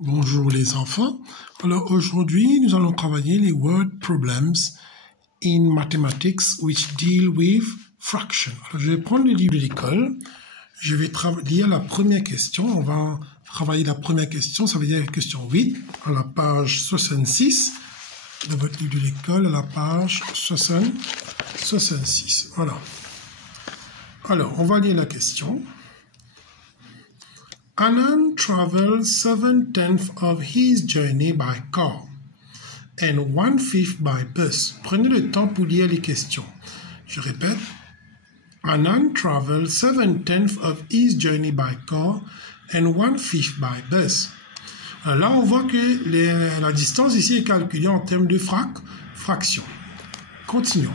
Bonjour les enfants. Alors aujourd'hui, nous allons travailler les word problems in mathematics which deal with fraction. Alors, je vais prendre le livre de l'école. Je vais lire la première question. On va travailler la première question. Ça veut dire la question 8 à la page 66 de votre livre de l'école, à la page 66. Voilà. Alors, on va lire la question. Anand traveled 7/10 of his journey by car and 1/5 by bus. Prenez le temps pour lire les questions. Je répète. Anand traveled 7/10 of his journey by car and 1/5 by bus. Alors là, on voit que la distance ici est calculée en termes de fraction. Continuons.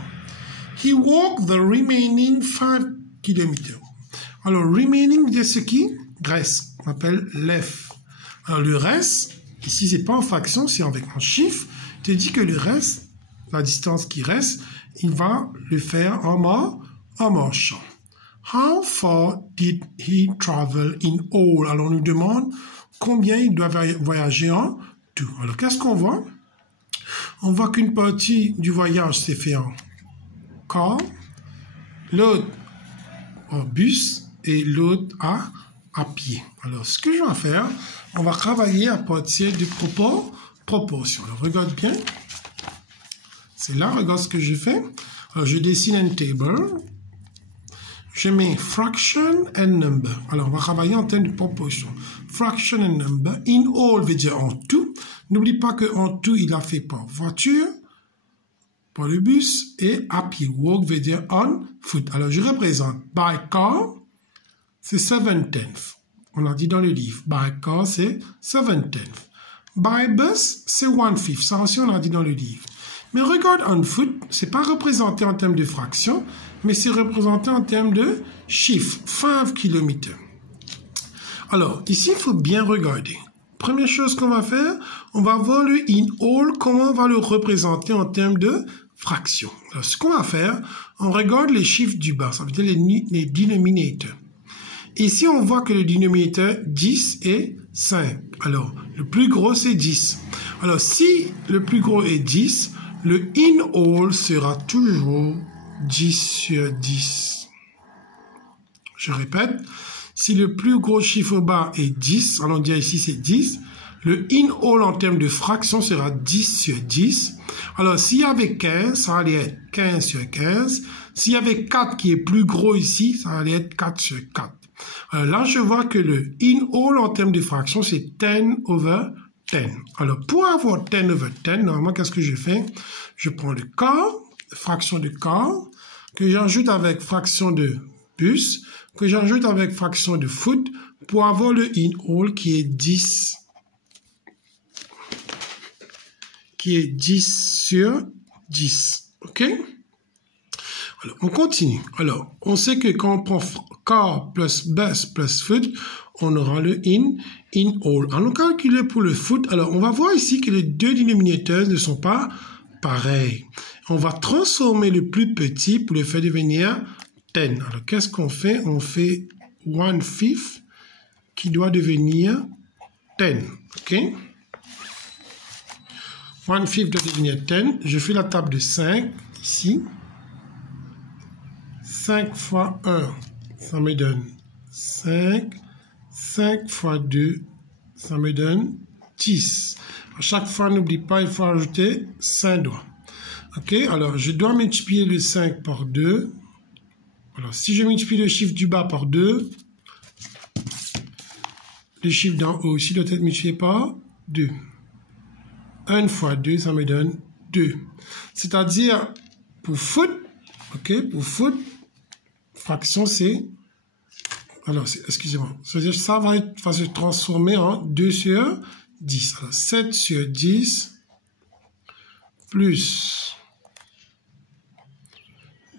He walked the remaining 5 km. Alors, remaining, c'est ce qui reste. On appelle left. Alors, le reste, ici, c'est pas en fraction, c'est avec un chiffre. Je te dis que le reste, la distance qui reste, il va le faire en marchant. How far did he travel in all? Alors, on nous demande combien il doit voyager en tout. Alors, qu'est-ce qu'on voit? On voit qu'une partie du voyage s'est fait en car, l'autre en bus et l'autre à pied. Alors, ce que je vais faire, on va travailler à partir de proportions. Alors, regarde bien. C'est là, regarde ce que je fais. Alors, je dessine un table. Je mets fraction and number. Alors, on va travailler en termes de proportion. Fraction and number. In all veut dire en tout. N'oublie pas qu'en tout, il a fait par voiture, par le bus et à pied. Walk veut dire on foot. Alors, je représente by car, c'est 7/10. On a dit dans le livre. By car, c'est 7/10. By bus, c'est 1/5. Ça aussi, on a dit dans le livre. Mais regarde on foot, c'est pas représenté en termes de fraction, mais c'est représenté en termes de chiffres. 5 km. Alors, ici, il faut bien regarder. Première chose qu'on va faire, on va voir le in all, comment on va le représenter en termes de fraction. Alors, ce qu'on va faire, on regarde les chiffres du bas, ça veut dire les dénominateurs. Ici, on voit que le dénominateur 10 et 5. Alors, le plus gros, c'est 10. Alors, si le plus gros est 10, le in all sera toujours 10 sur 10. Je répète, si le plus gros chiffre au bas est 10, allons dire ici c'est 10, le in all en termes de fraction sera 10 sur 10. Alors, s'il y avait 15, ça allait être 15 sur 15. S'il y avait 4 qui est plus gros ici, ça allait être 4 sur 4. Alors là, je vois que le in all en termes de fraction, c'est 10/10. Alors, pour avoir 10/10, normalement, qu'est-ce que je fais? Je prends le quart, fraction de quart, que j'ajoute avec fraction de bus, que j'ajoute avec fraction de foot, pour avoir le in all qui est 10. Qui est 10 sur 10. OK? Alors, on continue. Alors, on sait que quand on prend car plus bus plus foot, on aura le in all. Allons calculer pour le foot. Alors, on va voir ici que les deux dénominateurs ne sont pas pareils. On va transformer le plus petit pour le faire devenir 10. Alors, qu'est-ce qu'on fait? On fait 1/5 qui doit devenir 10. OK? 1/5 doit devenir 10. Je fais la table de 5 ici. 5 fois 1, ça me donne 5. 5 fois 2, ça me donne 10. À chaque fois, n'oublie pas, il faut ajouter 5 doigts. OK? Alors, je dois multiplier le 5 par 2. Alors, si je multiplie le chiffre du bas par 2, le chiffre d'en haut aussi doit être multiplié par 2. 1 fois 2, ça me donne 2. C'est-à-dire, pour foot, OK, pour foot, fraction, c'est... Alors, excusez-moi. C'est-à-dire, ça va se transformer en 2 sur 10. Alors, 7 sur 10 plus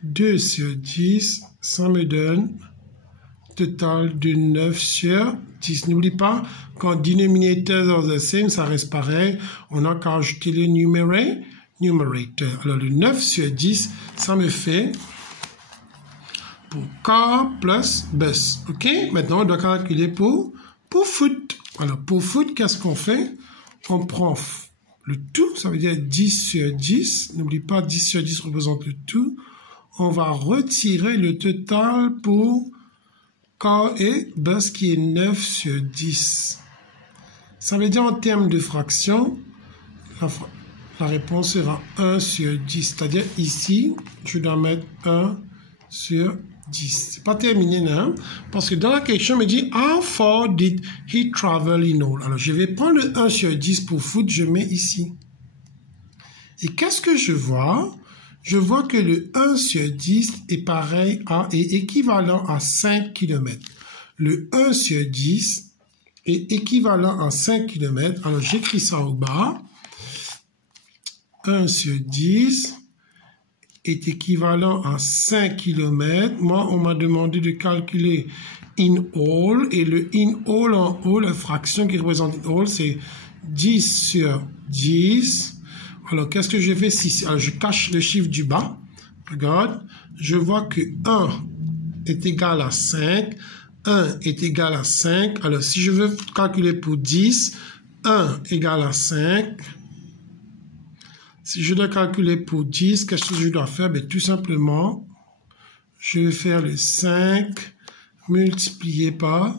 2 sur 10, ça me donne total de 9 sur 10. N'oublie pas, quand denominators are the same, ça reste pareil. On n'a qu'à ajouter le numerator. Alors, le 9 sur 10, ça me fait pour car plus bus. OK? Maintenant, on doit calculer pour foot. Alors, pour foot, qu'est-ce qu'on fait? On prend le tout, ça veut dire 10 sur 10. N'oublie pas, 10 sur 10 représente le tout. On va retirer le total pour Carl et Buzz qui est 9 sur 10. Ça veut dire en termes de fraction, la réponse sera 1 sur 10. C'est-à-dire ici, je dois mettre 1 sur 10. C'est pas terminé, non? Parce que dans la question, on me dit How far did he travel in all? Alors, je vais prendre le 1 sur 10 pour foot, je mets ici. Et qu'est-ce que je vois? Je vois que le 1 sur 10 est pareil à, est équivalent à 5 km. Le 1 sur 10 est équivalent à 5 km. Alors, j'écris ça au bas. 1 sur 10 est équivalent à 5 km. Moi, on m'a demandé de calculer in all. Et le in all en haut, la fraction qui représente in all, c'est 10 sur 10. Alors, qu'est-ce que je fais ici? Alors, je cache le chiffre du bas. Regarde. Je vois que 1 est égal à 5. 1 est égal à 5. Alors, si je veux calculer pour 10, 1 égale à 5. Si je dois calculer pour 10, qu'est-ce que je dois faire? Bien, tout simplement, je vais faire le 5 multiplié par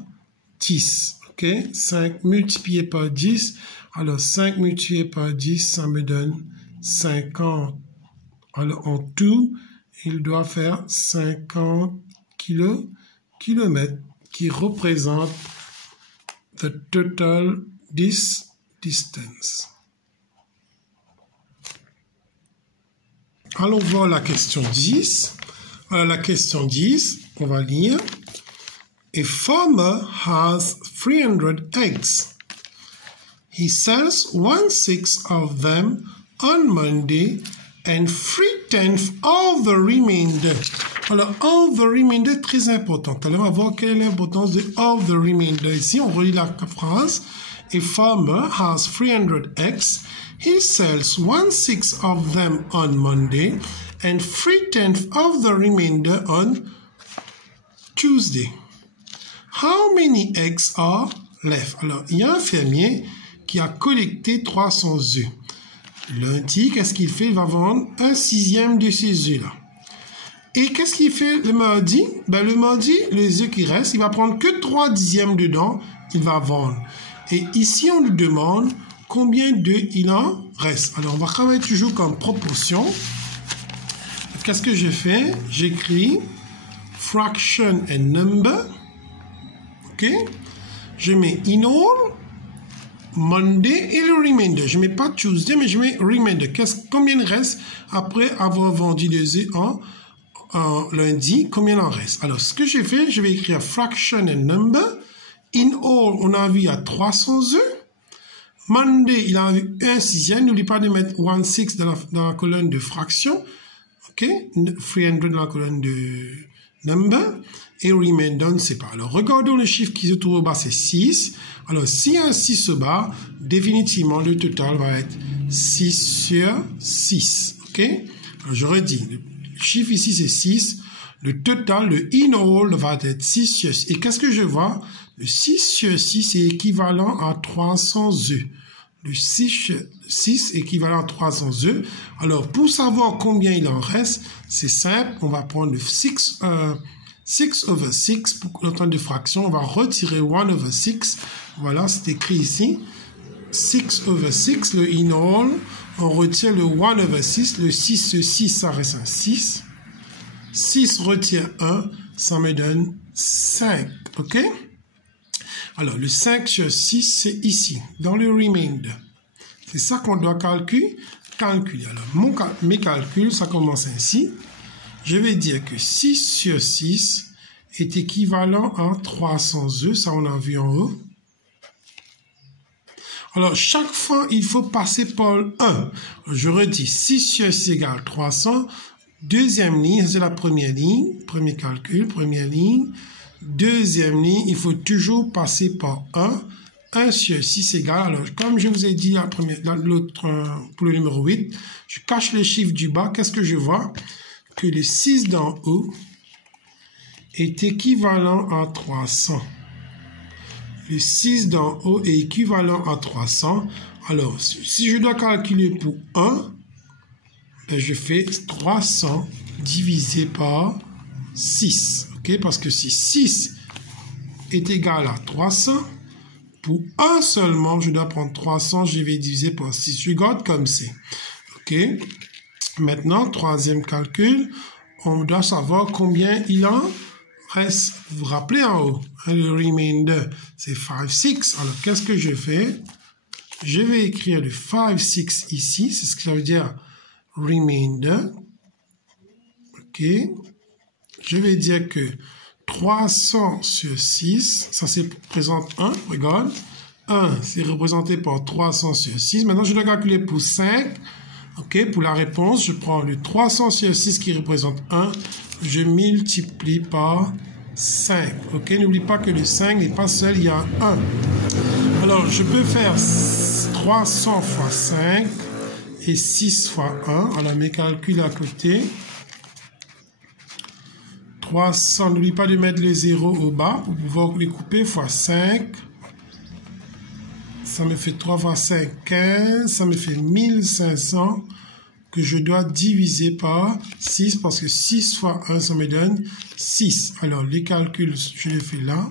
10. OK? 5 multiplié par 10. Alors, 5 multiplié par 10, ça me donne 50. Alors, en tout, il doit faire 50 kilomètres qui représente the total distance. Allons voir la question 10. Alors, la question 10, on va lire. A farmer has 300 eggs. He sells 1/6 of them on Monday and 3/10 of the remainder. Alors, of the remainder, très important. Alors, on va voir quelle est l'importance de of the remainder. Ici, on relit la phrase. A farmer has 300 eggs. He sells 1/6 of them on Monday and 3/10 of the remainder on Tuesday. How many eggs are left? Alors, il y a un fermier qui a collecté 300 œufs. Lundi, qu'est-ce qu'il fait? Il va vendre 1/6 de ces œufs-là. Et qu'est-ce qu'il fait le mardi? Ben, le mardi, les œufs qui restent, il va prendre que 3/10 dedans, il va vendre. Et ici, on nous demande combien d'œufs il en reste. Alors, on va travailler toujours comme proportion. Qu'est-ce que je fais? J'écris fraction and number. OK? Je mets in all, Monday et le remainder. Je ne mets pas Tuesday, mais je mets remainder. Combien il reste après avoir vendu les œufs en lundi? Combien il en reste? Alors, ce que j'ai fait, je vais écrire fraction and number. In all, on a vu, il y a 300 œufs. Monday, il a vu 1/6. N'oublie pas de mettre 1/6 dans la colonne de fraction. OK? 300 dans la colonne de number. Et remainder, on ne sait pas. Alors, regardons le chiffre qui se trouve au bas, c'est 6. Alors, s'il y a un 6 au bas, définitivement, le total va être 6 sur 6. OK? Alors, je redis. Le chiffre ici, c'est 6. Le total, le in all, va être 6 sur 6. Et qu'est-ce que je vois? Le 6 sur 6 est équivalent à 300 œufs. Le 6 sur 6 est équivalent à 300 œufs. Alors, pour savoir combien il en reste, c'est simple. On va prendre le 6 over 6 pour le temps de fraction. On va retirer 1 over 6. Voilà, c'est écrit ici. 6 over 6, le in all. On retire le 1 over 6. Le 6 sur 6, ça reste un 6. 6 retire 1, ça me donne 5. OK? Alors, le 5 sur 6, c'est ici, dans le remainder. C'est ça qu'on doit calculer. Alors, mes calculs, ça commence ainsi. Je vais dire que 6 sur 6 est équivalent à 300 œufs. Ça, on a vu en haut. Alors, chaque fois, il faut passer par le 1. Je redis, 6 sur 6 égale 300. Deuxième ligne, c'est la première ligne. Premier calcul, première ligne. Deuxième ligne, il faut toujours passer par 1. 1 sur 6 égale, alors comme je vous ai dit pour le numéro 8, je cache les chiffres du bas. Qu'est-ce que je vois? Que le 6 d'en haut est équivalent à 300. le 6 d'en haut est équivalent à 300. Alors, si je dois calculer pour 1, ben je fais 300 divisé par 6. Okay? Parce que si 6 est égal à 300, pour 1 seulement, je dois prendre 300, je vais diviser par 6. Je garde comme c'est. OK? Maintenant, troisième calcul, on doit savoir combien il en reste. Vous vous rappelez en haut, hein, le remainder, c'est 5, 6. Alors, qu'est-ce que je fais? Je vais écrire le 5, 6 ici. C'est ce que ça veut dire remainder. OK? Je vais dire que 300 sur 6, ça représente 1, regarde. 1, c'est représenté par 300 sur 6. Maintenant, je dois calculer pour 5. OK, pour la réponse, je prends le 300 sur 6 qui représente 1. Je multiplie par 5. OK, n'oublie pas que le 5 n'est pas seul, il y a 1. Alors, je peux faire 300 fois 5 et 6 fois 1. Alors, mes calculs à côté. 300, n'oublie pas de mettre le 0 au bas pour pouvoir les couper fois 5. Ça me fait 3 fois 5, 15. Ça me fait 1500 que je dois diviser par 6 parce que 6 fois 1, ça me donne 6. Alors, les calculs, je les fais là.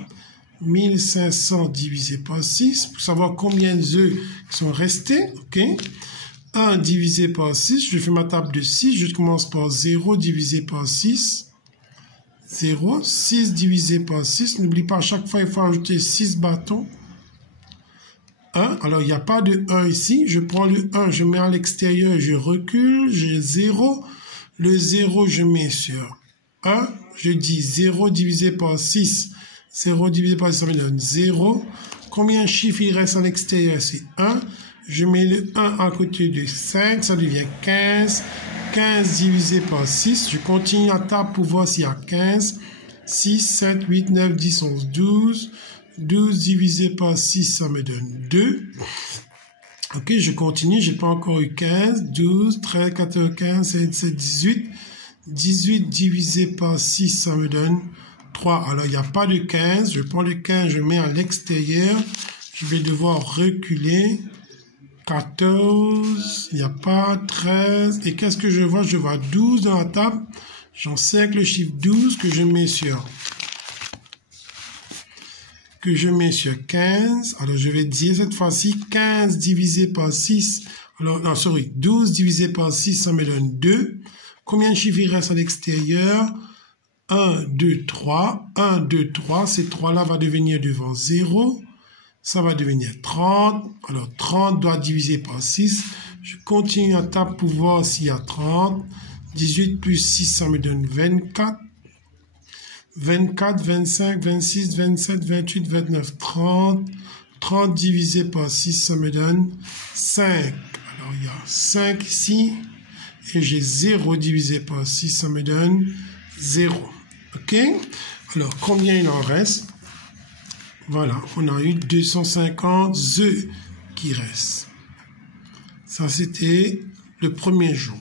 1500 divisé par 6 pour savoir combien d'œufs sont restés. OK? 1 divisé par 6, je fais ma table de 6. Je commence par 0 divisé par 6. 0, 6 divisé par 6. N'oublie pas, à chaque fois, il faut ajouter 6 bâtons. 1. Alors, il n'y a pas de 1 ici. Je prends le 1, je mets à l'extérieur, je recule, j'ai 0. Le 0, je mets sur 1. Je dis 0 divisé par 6. 0 divisé par 6, ça me donne 0. Combien de chiffres il reste à l'extérieur? C'est 1. Je mets le 1 à côté de 5, ça devient 15. 15 divisé par 6, je continue à table pour voir s'il y a 15. 6, 7, 8, 9, 10, 11, 12. 12 divisé par 6, ça me donne 2. OK, je continue, j'ai pas encore eu 15. 12, 13, 14, 15, 16, 17, 18. 18 divisé par 6, ça me donne 3. Alors, il n'y a pas de 15. Je prends le 15, je mets à l'extérieur. Je vais devoir reculer. 14, il n'y a pas, 13, et qu'est-ce que je vois? Je vois 12 dans la table, j'encercle le chiffre 12 que je mets sur 15, alors je vais dire cette fois-ci 15 divisé par 6, alors, non, sorry, 12 divisé par 6, ça me donne 2, combien de chiffres il reste à l'extérieur? 1, 2, 3, 1, 2, 3, ces 3-là va devenir devant 0, ça va devenir 30. Alors, 30 doit diviser par 6. Je continue à table pour voir s'il y a 30. 18 plus 6, ça me donne 24. 24, 25, 26, 27, 28, 29, 30. 30 divisé par 6, ça me donne 5. Alors, il y a 5 ici. Et j'ai 0 divisé par 6, ça me donne 0. OK? Alors, combien il en reste? Voilà, on a eu 250 œufs qui restent. Ça, c'était le premier jour.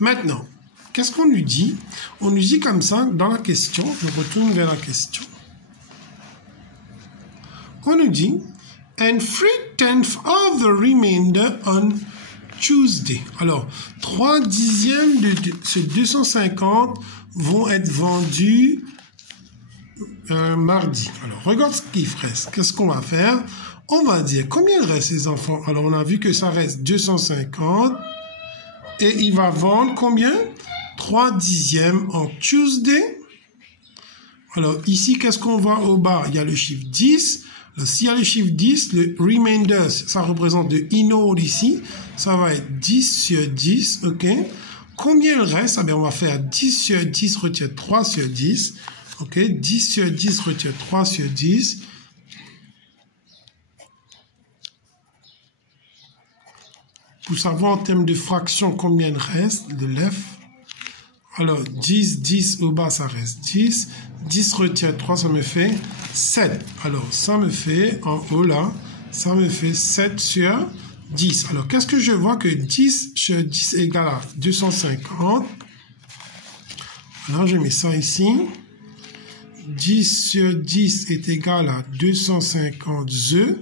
Maintenant, qu'est-ce qu'on nous dit? On nous dit comme ça, dans la question, je retourne vers la question. On nous dit, and 3/10 of the remainder on Tuesday. Alors, 3/10 de ces 250 vont être vendus mardi. Alors, regarde ce qu'il reste. Qu'est-ce qu'on va faire? On va dire combien il reste, les enfants. Alors, on a vu que ça reste 250. Et il va vendre combien? 3/10 en Tuesday. Alors, ici, qu'est-ce qu'on voit au bas? Il y a le chiffre 10. Alors, s'il y a le chiffre 10, le remainder, ça représente le inode ici. Ça va être 10 sur 10. OK? Combien il reste? Ah bien, on va faire 10 sur 10, retire 3 sur 10. OK, 10 sur 10 retire 3 sur 10. Pour savoir en termes de fraction combien il reste, de l'F. Alors, 10, 10 au bas, ça reste 10. 10 retire 3, ça me fait 7. Alors, ça me fait, en haut là, ça me fait 7 sur 10. Alors, qu'est-ce que je vois que 10 sur 10 égale à 250. Alors, je mets ça ici. 10 sur 10 est égal à 250 œufs.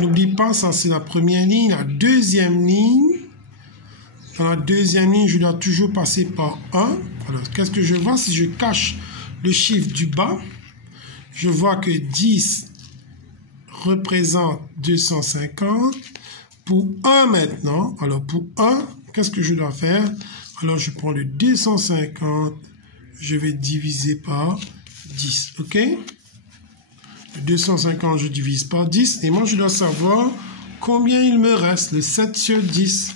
N'oublie pas, ça c'est la première ligne. La deuxième ligne, dans la deuxième ligne, je dois toujours passer par 1. Alors, qu'est-ce que je vois? Si je cache le chiffre du bas, je vois que 10 représente 250. Pour 1 maintenant, alors pour 1, qu'est-ce que je dois faire? Alors, je prends le 250, je vais diviser par 10, ok? Le 250, je divise par 10, et moi, je dois savoir combien il me reste, le 7 sur 10.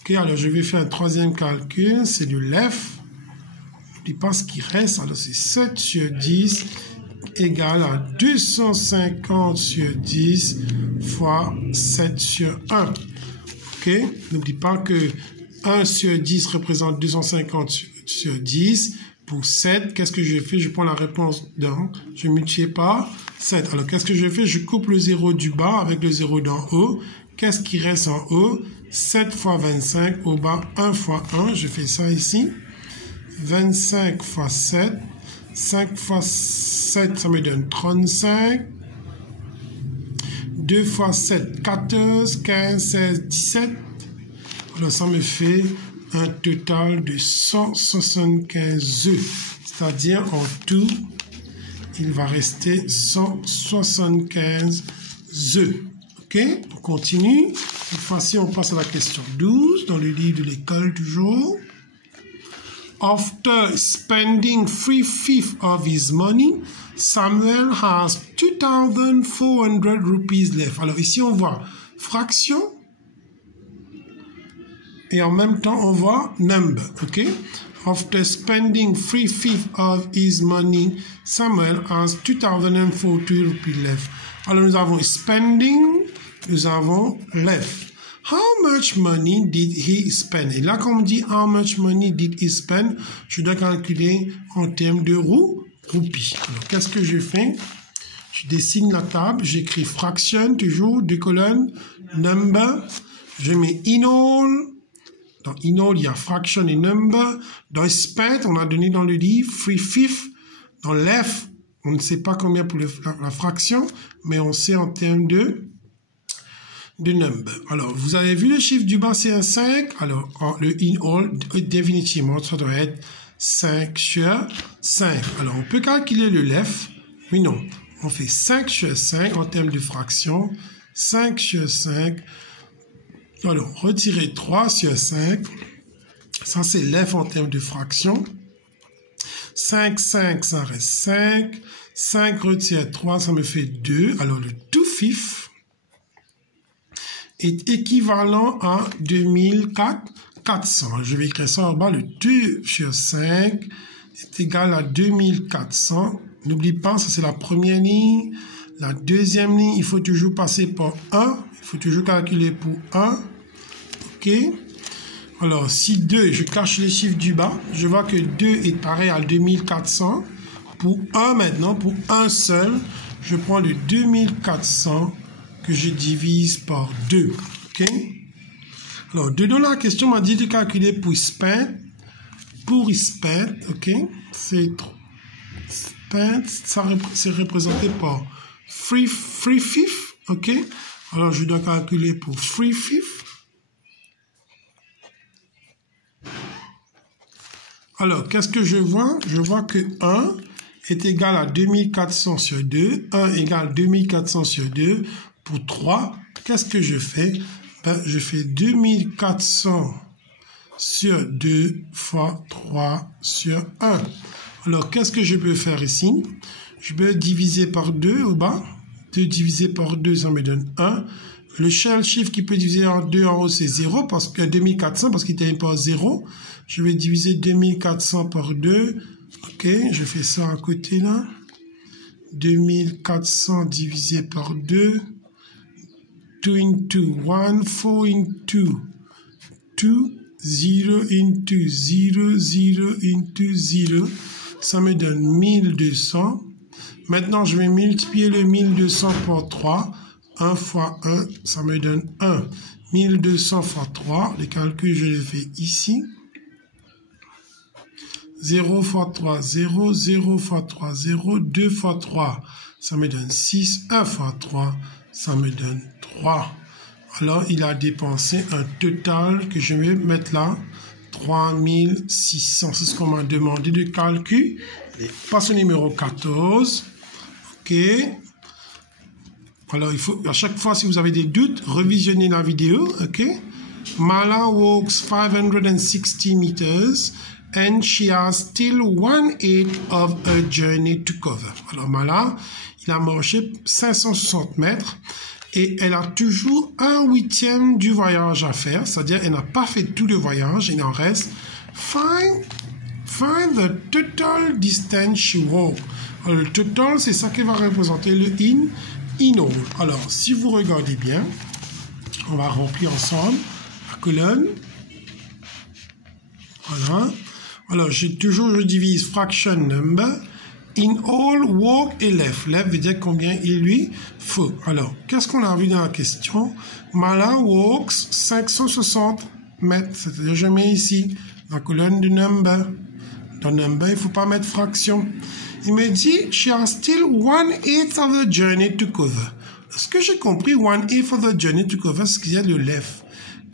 Ok, alors je vais faire un troisième calcul, c'est le left. N'oublie pas ce qui reste, alors c'est 7 sur 10 égale à 250 sur 10 fois 7 sur 1. Ok, n'oublie pas que 1 sur 10 représente 250 sur 10. Pour 7, qu'est-ce que je fais? Je prends la réponse d'en, je multiplie par 7. Alors, qu'est-ce que je fais? Je coupe le 0 du bas avec le 0 d'en haut. Qu'est-ce qui reste en haut? 7 fois 25, au bas 1 fois 1. Je fais ça ici. 25 fois 7. 5 fois 7, ça me donne 35. 2 fois 7, 14, 15, 16, 17. Alors, ça me fait un total de 175 œufs. C'est-à-dire, en tout, il va rester 175 œufs. OK? On continue. Cette fois-ci, on passe à la question 12, dans le livre de l'école toujours. After spending 3/5 of his money, Samuel has 2,400 rupees left. Alors ici, on voit fraction et en même temps, on voit number. OK? After spending 3/5 of his money, Samuel has 2,040 rupees left. Alors nous avons spending, nous avons left. How much money did he spend? Et là, quand on me dit how much money did he spend, je dois calculer en termes de roupies. Alors, qu'est-ce que je fais? Je dessine la table, j'écris fraction, toujours, 2 colonnes, number, je mets in all. Dans in all, il y a fraction et number. Dans spent, on a donné dans le livre 3/5. Dans left, on ne sait pas combien pour la fraction, mais on sait en termes de number. Alors, vous avez vu le chiffre du bas, c'est un 5. Alors, le in all, définitivement, ça doit être 5 sur 5. Alors, on peut calculer le left, mais non. On fait 5 sur 5 en termes de fraction. 5 sur 5. Alors, retirer 3 sur 5. Ça, c'est left en termes de fraction. 5, 5, ça reste 5. 5 retire 3, ça me fait 2. Alors, le 2/5 est équivalent à 2400. Je vais écrire ça en bas. Le 2 sur 5 est égal à 2400. N'oublie pas, ça c'est la première ligne. La deuxième ligne, il faut toujours passer par 1. Il faut toujours calculer pour 1. OK? Alors, si 2, je cache les chiffres du bas, je vois que 2 est pareil à 2400. Pour 1 maintenant, pour un seul, je prends le 2400 que je divise par 2. OK? Alors, dedans la question m'a dit de calculer pour spent. Pour spent, OK? C'est spent, c'est représenté par 3/5. OK? Alors, je dois calculer pour 3/5. Alors, qu'est-ce que je vois? Je vois que 1 est égal à 2400 sur 2. 1 égale 2400 sur 2. Pour 3, qu'est-ce que je fais? Ben, je fais 2400 sur 2 fois 3 sur 1. Alors, qu'est-ce que je peux faire ici? Je peux diviser par 2 au bas. 2 divisé par 2, ça me donne 1. Le seul chiffre qui peut diviser par 2 en haut, c'est 0, parce que 2400, parce qu'il termine par 0. Je vais diviser 2400 par 2. OK, je fais ça à côté là. 2400 divisé par 2. 2 into 1, 4 into 2, 0 into 0, 0 into 0. Ça me donne 1200. Maintenant, je vais multiplier le 1200 par 3. 1 fois 1, ça me donne 1. 1200 fois 3, les calculs, je les fais ici. 0 fois 3, 0, 0 fois 3, 0, 2 fois 3, ça me donne 6, 1 fois 3, ça me donne 3. Alors, il a dépensé un total que je vais mettre là, 3600. C'est ce qu'on m'a demandé de calculer. Passe au numéro 14. OK. Alors, il faut, à chaque fois, si vous avez des doutes, revisionnez la vidéo. OK. Mala walks 560 meters and she has still 1/8 of her journey to cover. Alors, Mala, il a marché 560 mètres. Et elle a toujours 1/8 du voyage à faire, c'est-à-dire elle n'a pas fait tout le voyage, il en reste. Find the total distance she walked. Alors, le total, c'est ça qui va représenter le in-all. Alors, si vous regardez bien, on va remplir ensemble la colonne. Voilà. Alors, je divise fraction number. In all, walk et left. Left veut dire combien il lui faut. Alors, qu'est-ce qu'on a vu dans la question? Mala walks 560 mètres. C'est-à-dire, je mets ici la colonne de number. Dans number, il ne faut pas mettre fraction. Il me dit, she has still 1/8 of the journey to cover. Ce que j'ai compris, 1/8 of the journey to cover, c'est qu'il y a le left.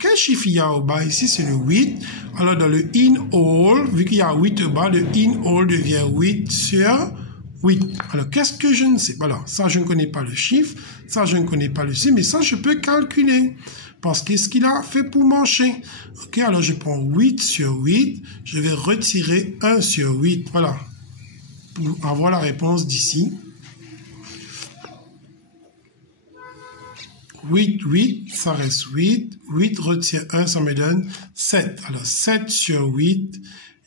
Quel chiffre il y a au bas ici? C'est le 8. Alors, dans le in-all, vu qu'il y a 8 au bas, le in-all devient 8 sur 8. Alors, qu'est-ce que je ne sais pas? Alors, ça, je ne connais pas le chiffre. Ça, je ne connais pas le chiffre. Mais ça, je peux calculer. Parce qu'est-ce qu'il a fait pour marcher? OK, alors je prends 8 sur 8. Je vais retirer 1 sur 8. Voilà. Pour avoir la réponse d'ici. 8, 8, ça reste 8. 8 retire 1, ça me donne 7. Alors, 7 sur 8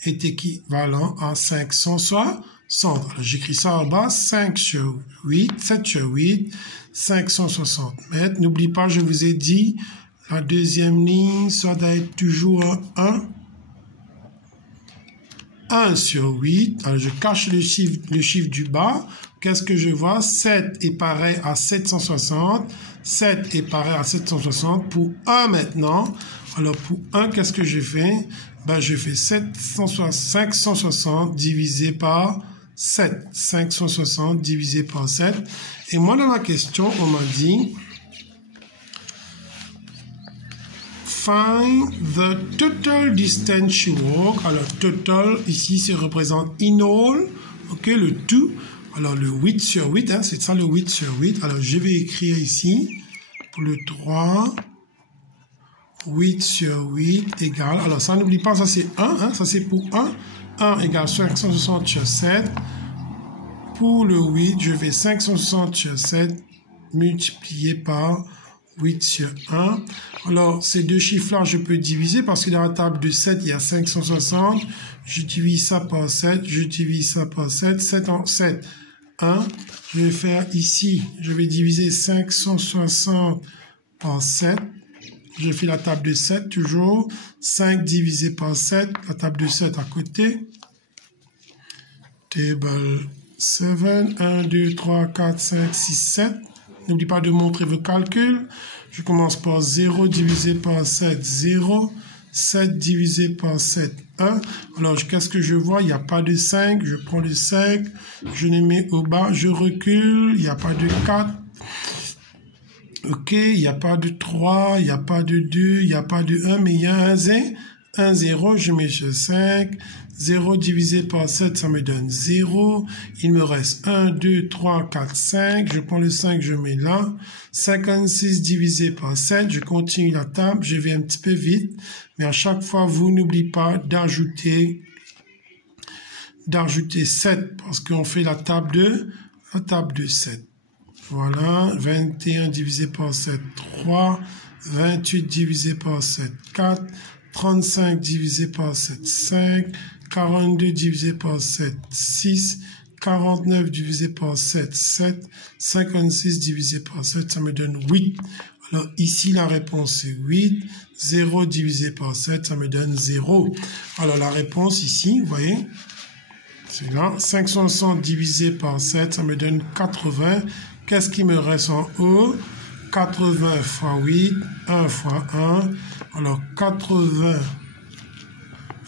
est équivalent à 560. Alors, j'écris ça en bas. 5 sur 8, 7 sur 8, 560 mètres. N'oublie pas, je vous ai dit, la deuxième ligne, ça doit être toujours un 1 sur 8. Alors, je cache le chiffre du bas. Qu'est-ce que je vois? 7 est pareil à 760. 7 est pareil à 760. Pour 1 maintenant, alors pour 1, qu'est-ce que je fais? Ben, je fais 560 divisé par 7. 560 divisé par 7. Et moi, dans la question, on m'a dit find the total distance she walked. Alors, total, ici, ça représente in all. OK, le tout. Alors, le 8 sur 8, hein, c'est ça le 8 sur 8. Alors, je vais écrire ici, pour le 3, 8 sur 8 égale, alors ça, n'oublie pas, ça c'est 1, hein, ça c'est pour 1. 1 égale 560 sur 7. Pour le 8, je vais 560 sur 7 multiplié par 8 sur 1. Alors, ces deux chiffres-là, je peux diviser parce que dans la table de 7, il y a 560. Je divise ça par 7, je divise ça par 7. 7 en 7, 1. Je vais faire ici, je vais diviser 560 par 7. Je fais la table de 7 toujours. 5 divisé par 7, la table de 7 à côté. Table 7, 1, 2, 3, 4, 5, 6, 7. N'oublie pas de montrer vos calculs. Je commence par 0 divisé par 7, 0. 7 divisé par 7, 1. Alors, qu'est-ce que je vois? Il n'y a pas de 5. Je prends le 5. Je le mets au bas. Je recule. Il n'y a pas de 4. OK. Il n'y a pas de 3. Il n'y a pas de 2. Il n'y a pas de 1. Mais il y a un 0. Je mets sur 5. 0 divisé par 7, ça me donne 0. Il me reste 1, 2, 3, 4, 5. Je prends le 5, je mets là. 56 divisé par 7. Je continue la table. Je vais un petit peu vite. Mais à chaque fois, vous n'oubliez pas d'ajouter 7 parce qu'on fait la table de 7. Voilà. 21 divisé par 7, 3. 28 divisé par 7, 4. 35 divisé par 7, 5. 42 divisé par 7, 6. 49 divisé par 7, 7. 56 divisé par 7, ça me donne 8. Alors ici, la réponse c'est 8. 0 divisé par 7, ça me donne 0. Alors la réponse ici, vous voyez, c'est là. 560 divisé par 7, ça me donne 80. Qu'est-ce qui me reste en haut? 80 fois 8, 1 fois 1. Alors 80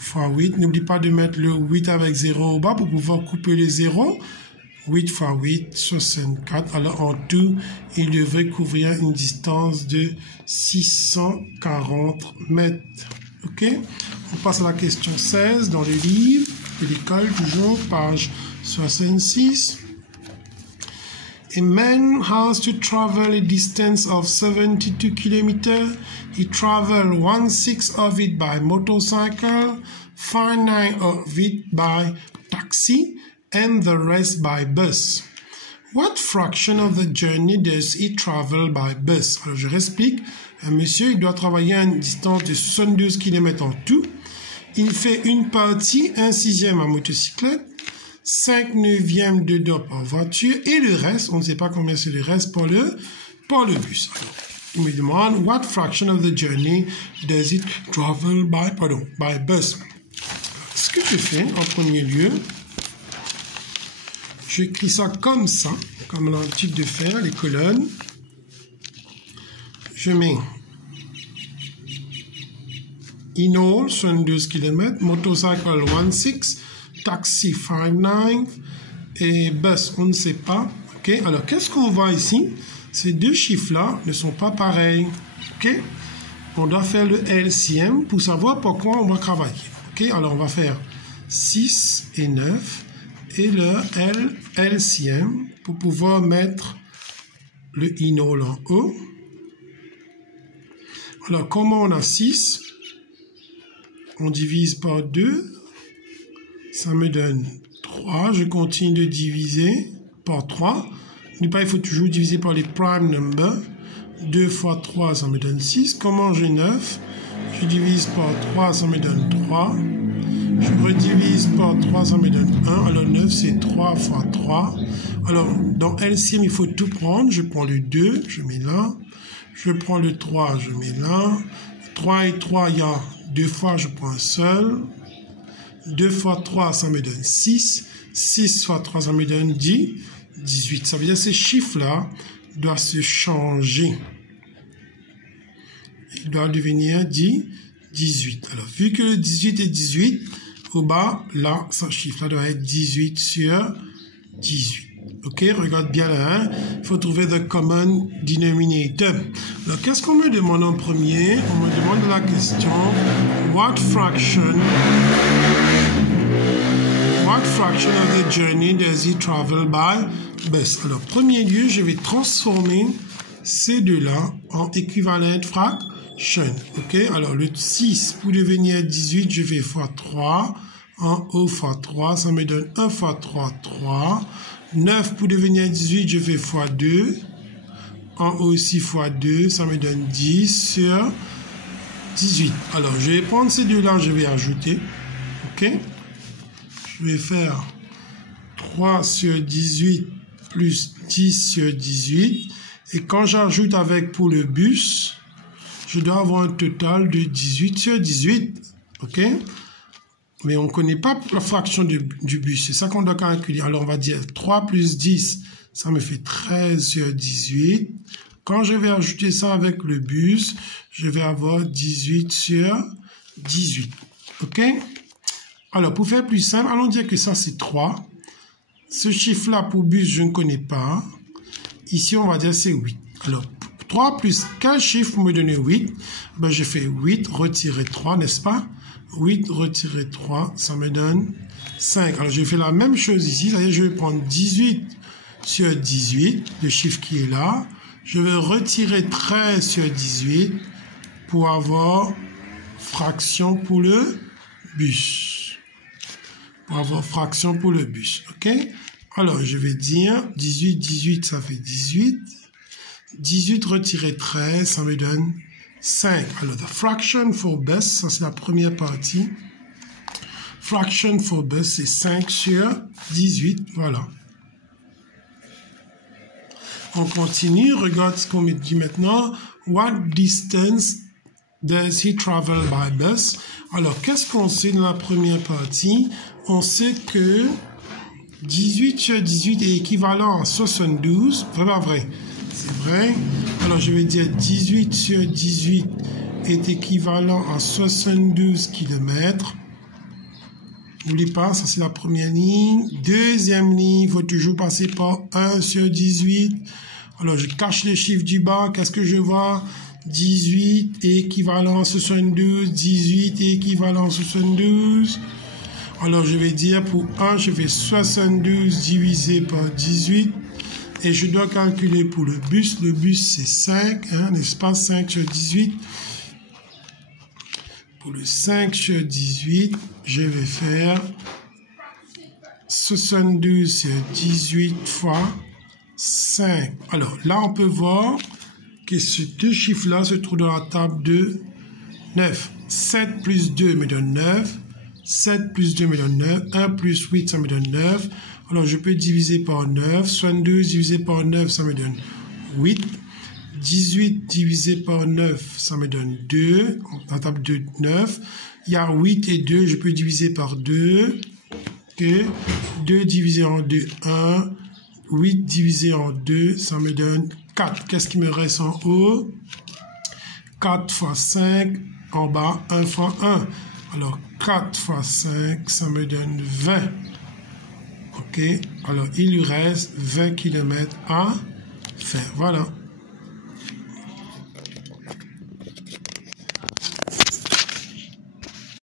fois 8. N'oublie pas de mettre le 8 avec 0 au bas pour pouvoir couper les 0. 8 fois 8, 64. Alors, en tout, il devrait couvrir une distance de 640 mètres. OK? On passe à la question 16 dans le livre de l'école, toujours, page 66. A man has to travel a distance of 72 kilometers. He traveled 1/6 of it by motorcycle, 5/9 of it by taxi, and the rest by bus. What fraction of the journey does he travel by bus? Alors, je réexplique. Un monsieur, il doit travailler à une distance de 72 km en tout. Il fait une partie, 1/6 en motocyclette, 5/9 de dos par voiture, et le reste, on ne sait pas combien c'est le reste pour le bus. Alors, il me demande, what fraction of the journey does it travel by bus? Ce que je fais, en premier lieu, j'écris ça, comme l'habitude de faire, les colonnes. Je mets in all, 72 km, motorcycle 1/6, taxi 5/9 et bus, on ne sait pas. OK? Alors, qu'est-ce qu'on voit ici? Ces deux chiffres-là ne sont pas pareils. OK? On doit faire le LCM pour savoir pourquoi on va travailler. OK? Alors, on va faire 6 et 9 et le LCM pour pouvoir mettre le in all en haut. Alors, comment on a 6? On divise par 2. Ça me donne 3. Je continue de diviser par 3. N'oublie pas, il faut toujours diviser par les prime numbers. 2 fois 3, ça me donne 6. Comment j'ai 9? Je divise par 3, ça me donne 3. Je redivise par 3, ça me donne 1. Alors 9, c'est 3 fois 3. Alors, dans LCM, il faut tout prendre. Je prends le 2, je mets là. Je prends le 3, je mets là. 3 et 3, il y a 2 fois, je prends un seul. 2 fois 3, ça me donne 6. 6 fois 3, ça me donne 18. Ça veut dire que ces chiffres-là doivent se changer. Ils doivent devenir 18. Alors, vu que le 18 est 18, au bas, là, ce chiffre-là doit être 18 sur 18. OK, regarde bien là, hein? Il faut trouver the common denominator. Alors, qu'est-ce qu'on me demande en premier? On me demande la question, what fraction of the journey does he travel by bus? Alors, premier lieu, je vais transformer ces deux-là en équivalent fraction. OK, alors le 6 pour devenir 18, je fais fois 3. En haut fois 3, ça me donne 1 fois 3, 3. 9 pour devenir 18, je fais fois 2. En haut aussi fois 2, ça me donne 10 sur 18. Alors, je vais prendre ces deux-là, je vais ajouter. OK? Je vais faire 3 sur 18 plus 10 sur 18. Et quand j'ajoute avec pour le bus, je dois avoir un total de 18 sur 18. OK? Mais on ne connaît pas la fraction du bus. C'est ça qu'on doit calculer. Alors, on va dire 3 plus 10, ça me fait 13 sur 18. Quand je vais ajouter ça avec le bus, je vais avoir 18 sur 18. OK? Alors, pour faire plus simple, allons dire que ça, c'est 3. Ce chiffre-là, pour bus, je ne connais pas. Ici, on va dire c'est 8. Alors, 3 plus 15 chiffres me donne 8. Ben, je fais 8 retirer 3, n'est-ce pas? 8 retirer 3, ça me donne 5. Alors, je fais la même chose ici. C'est-à-dire, je vais prendre 18 sur 18, le chiffre qui est là. Je vais retirer 13 sur 18 pour avoir fraction pour le bus. OK? Alors, je vais dire 18, 18, ça fait 18. 18 retirer 13, ça me donne 5. Alors, the fraction for bus, ça c'est la première partie. Fraction for bus, c'est 5 sur 18. Voilà. On continue. Regarde ce qu'on me dit maintenant. What distance does he travel by bus? Alors, qu'est-ce qu'on sait dans la première partie? On sait que 18 sur 18 est équivalent à 72. Vrai, pas vrai? C'est vrai. Alors, je vais dire 18 sur 18 est équivalent à 72 km. N'oublie pas, ça c'est la première ligne. Deuxième ligne, il faut toujours passer par 1 sur 18. Alors, je cache les chiffres du bas. Qu'est-ce que je vois? 18 équivalent 72. 18 équivalent 72. Alors, je vais dire pour 1, je fais 72 divisé par 18. Et je dois calculer pour le bus. Le bus, c'est 5, hein, n'est-ce pas? 5 sur 18. Pour le 5 sur 18, je vais faire 72 sur 18 fois 5. Alors, là, on peut voir que ces deux chiffres-là se trouvent dans la table de 9. 7 plus 2 me donne 9. 7 plus 2 me donne 9. 1 plus 8, ça me donne 9. Alors, je peux diviser par 9. 72 divisé par 9, ça me donne 8. 18 divisé par 9, ça me donne 2. La table de 9. Il y a 8 et 2, je peux diviser par 2. Okay. 2 divisé en 2, 1. 8 divisé en 2, ça me donne 4. Qu'est-ce qui me reste en haut? 4 fois 5, en bas, 1 fois 1. Alors, 4 fois 5, ça me donne 20. OK? Alors, il lui reste 20 km à faire. Voilà.